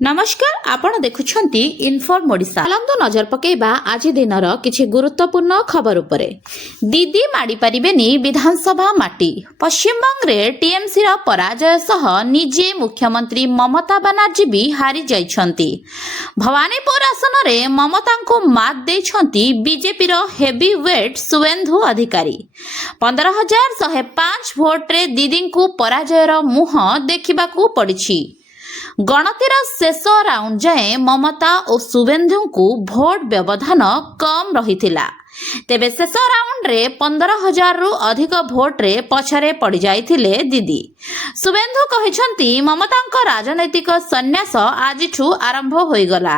नमस्कार आपण देखुछंती इनफॉर्म ओडिशा चलंतु नजर पकेबा आज दिनर किछि गुरुत्वपूर्ण खबर उपरे दीदी माडी परिबेनी विधानसभा माटी पश्चिमबंग रे टीएमसी रा पराजय सह निजे मुख्यमंत्री ममता बनर्जी भी हारी जाइछंती। भवानीपुर आसन रे ममता को मात देछंती बीजेपी रो हेवी वेट शुभेन्दु अधिकारी 15,105 भोट रे दीदी को पराजय रो मुह देखिबाकू पड़िछि। गणतिर शेष राउंड जाए ममता और शुभेन्दु को भोट व्यवधान कम रही तेबे शेष राउंड रे 15,000 रु अधिक भोट रे पछरे पड़ जाइथिले दीदी। शुभेन्दु कहिसंती ममता राजनैतिक संन्यास आजिठू आरंभ होईगला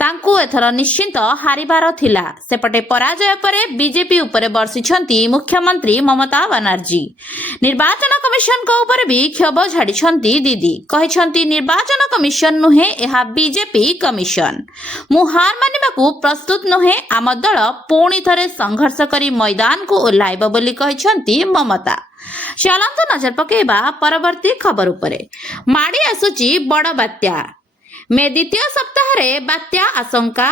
तांकू एथर निश्चित हारिबार थिला। सेपटे पराजय परे बीजेपी उपरे बर्षिछंती मुख्यमंत्री ममता बनर्जी। निर्वाचन कमिशन को ऊपर भी क्षोभ झाड़िछंती दीदी। कहिसंती निर्वाचन कमिशन नुहे एहा बीजेपी कमिशन। मु हार मानिबाकू प्रस्तुत नुहे आम दल पुणी थरे संघर्ष करी मैदान को ओह्लाइब बोली कहिसंती ममता। चलंतु नजर पकेबा परवर्ती खबर उपरे माड़ी आसुची बड़ बात्या। मे द्वितीय सप्ताह रे बात्या आशंका।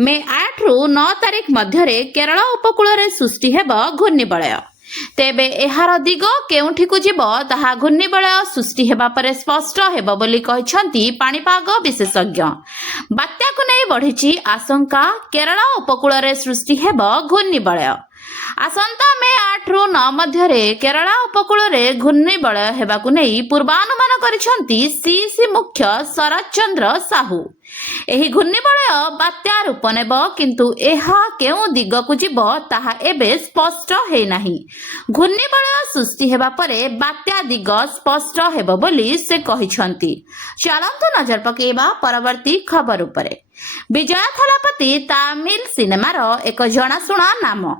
मे 8 रु 9 तारिख मध्य केरल उपकूल रे सृष्टि हेब घूर्णिबलय। तेबे एहार दिग केउठी को जीव ताहा घूर्णिबलय सृष्टि हेबा परे स्पष्ट हेब बोली कहिसंती पाणीपाग विशेषज्ञ। बात्या को नै बढ़िछि आशंका। केरल उपकूल रे सृष्टि हेब घूर्णिबलय। आसंता मे 8 रु 9 मध्य केरल उपकूल रे घूर्णिबलय हेबाकू नै पूर्वानुमान करिसंती सीसी मुख्य शरद चंद्र साहू। एही घूर्णिबलय बात्या रूप नेब किंतु एहा केउ दिग को जीव ताहा एबे स्पष्ट हे नाही। घूर्णिबलय सृष्टि हेबा परे बात्या दिग स्पष्ट हेब बोली से कहिसंती। चलंतु नजर पकेबा परवर्ती खबर उपरे विजय थलापति तामिल सिनेमार एक जनाशुना नाम।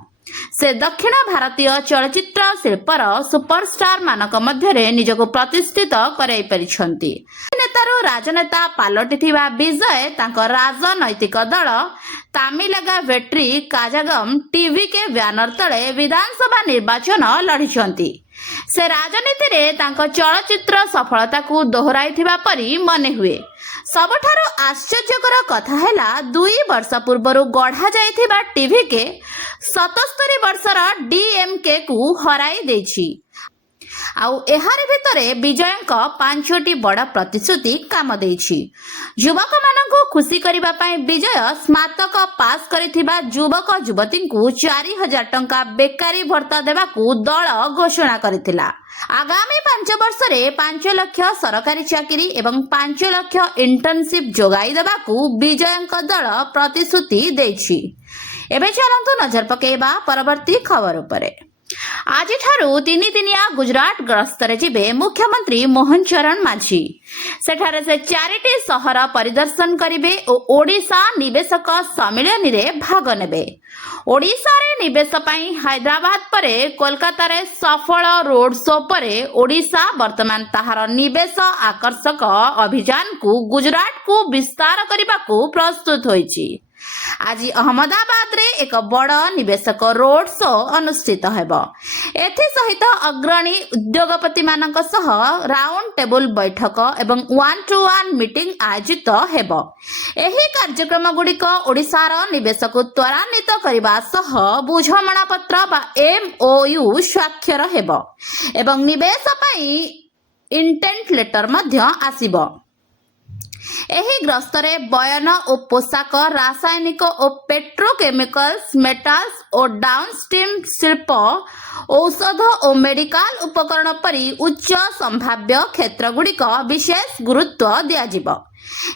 से दक्षिण भारतीय चलचित्र शिल्पर सुपरस्टार मानक मध्य निजको प्रतिष्ठित कराई परिछंती। नेतारू राजनेता पालटिथिबा विजय तांको राजनैतिक दल तामिलगा वेट्री काजागम टीवी के बैनर तले विधानसभा निर्वाचन लड़िछंती। से राजनीति रे तांको चलचित्र सफलता को दोहराइथिबा परी मने हुए। सबठारो आश्चर्यकर कथा हैला 2 वर्ष पूर्व गढ़ा जाइथिबा टीवी के 77 वर्षर डीएमके को हराई देछि। आउ एहारे भितरे विजयंक 5टी बड़ प्रतिश्रुति काम देछि। युवक मानकु खुशी करिबा पई विजय स्नातक पास करिथिबा युवक युवती को 4,000 टंका बेकारी भत्ता देबाकू दल घोषणा करिथिला। आगामी 5 वर्ष रे 5 लाख सरकारी चाकरी एवं 5 लाख इंटर्नशिप जोगाई देबाकू विजयंक दल प्रतिश्रुति देछि। एबे चलंतु नजर पकेबा परवर्ती खबर उपरे। आज ठारू 3 दिनिया गुजरात गस्त रे जिबे मुख्यमंत्री मोहन चरण माझी। सेठारे से 4टी सहर परिदर्शन करिवे और ओडिशा निवेशक सम्मेलन रे भाग नेबे। ओडिशा रे निवेश पई हैदराबाद परे कोलकाता रे सफल रोड शो परे ओडिशा वर्तमान ताहार निवेश आकर्षक अभियान को गुजरात को विस्तार करबा को प्रस्तुत होईची। आज अहमदाबाद रे एक बड़ निवेशक रोड शो अनुष्ठित हेबो। एथि सहित अग्रणी उद्योगपति मानक सह राउंड टेबल बैठक एवं 1-to-1 मीटिंग आयोजित हेबो। एही कार्यक्रम गुड़िक ओडिशार निवेश को त्वरान्वित करबा सह बुझमणा पत्र बा MOU स्वाक्षर हेबो एवं निवेश पई इंटेंट लेटर मध्य आसीबो। एही ग्रस्तरे बयन और पोशाक रासायनिक और पेट्रोकेमिकल्स मेटाल्स और डाउनस्ट्रीम शिल्प औषध और मेडिकल उपकरण परी उच्च संभाव्य क्षेत्र गुड़िक विशेष गुरुत्व दियाजिबो।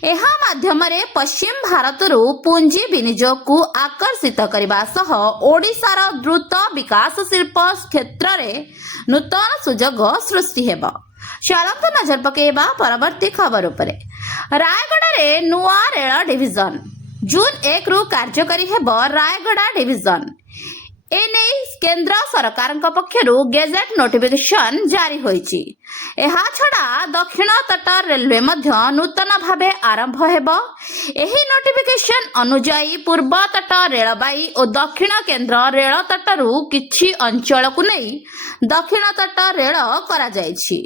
एहा माध्यम रे पश्चिम भारत रु पूंजी विनियोग को आकर्षित करबा सह ओडिशार द्रुत विकास शिल्प क्षेत्र रे नूतन सुजोग सृष्टि हेबो। चलंतु नजर पकेबा परवर्ती खबर उपरे रायगड़ा रे नुआ रेल डिविजन जून 1 रु कार्यकारी हेब। रायगड़ा डिविजन एने केंद्र सरकार पक्षरु गेजेट नोटिफिकेशन जारी होईची। एहा छड़ा दक्षिण तट रेलवे मध्य नूतन भावे आरंभ हेबो। एही नोटिफिकेशन अनुजाई पूर्व तट रेलबाई और दक्षिण केंद्र रेल तटरु किछि अंचल को नहीं दक्षिण तट रेल करा जायछि।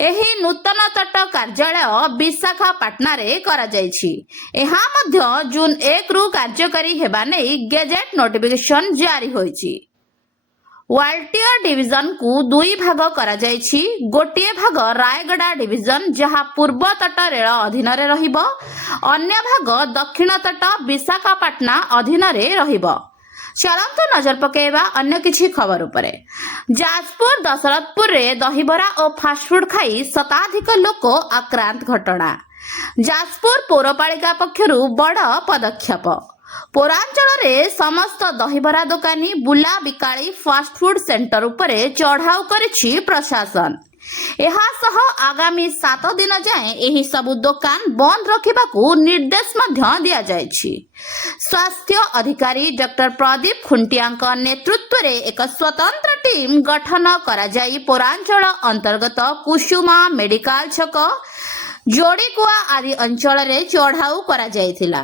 एही नूतन तट कार्यालय विशाखापाटना रे करा जायछि। एहा मध्य जून 1 रु कार्यकारी हेबा नै गेजेट नोटिफिकेशन जारी होईछि। वाल्टियर डिविजन को दुई भाग करा जायछि। गोटिए भाग रायगड़ा डिविजन जहा पूर्व तट रेल अधीन रे रहिबो, अन्य भाग दक्षिण तट विशाखापाटना अधीन रे रहिबो। चलंतु नजर पकेबा अन्य किछि खबर उपरे। जाजपुर दशरथपुर रे दहीबरा और फास्टफूड खाई शताधिक लोक आक्रांत घटना। जाजपुर पौरपालिका पक्षरु बड़ पदक्षेप। पौरांचल रे समस्त दहीबरा दुकानी बुला बिकाली फास्टफूड सेंटर उपरे चढ़ाऊ करिछि प्रशासन। एहा सह आगामी 7 दिन जाए एही सबु दुकान बंद रखिबाकू निर्देश मध्य दिया जायछि। स्वास्थ्य अधिकारी डॉक्टर प्रदीप खुंटियाक नेतृत्व रे एक स्वतंत्र टीम गठन करा जाई पौरांचल अंतर्गत कुसुमा मेडिकल छक जोड़ीकुआ आदि अंचल रे चढ़ाऊ करा जायथिला।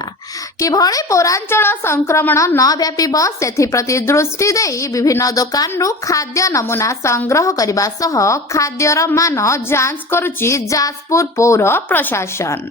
किभଳି पौरांचल संक्रमण न व्यापिब सेथिप्रति दृष्टि देई विभिन्न दुकान रु खाद्य नमूना संग्रह करबा सह खाद्यर मान जांच करुछि जाजपुर पौर प्रशासन।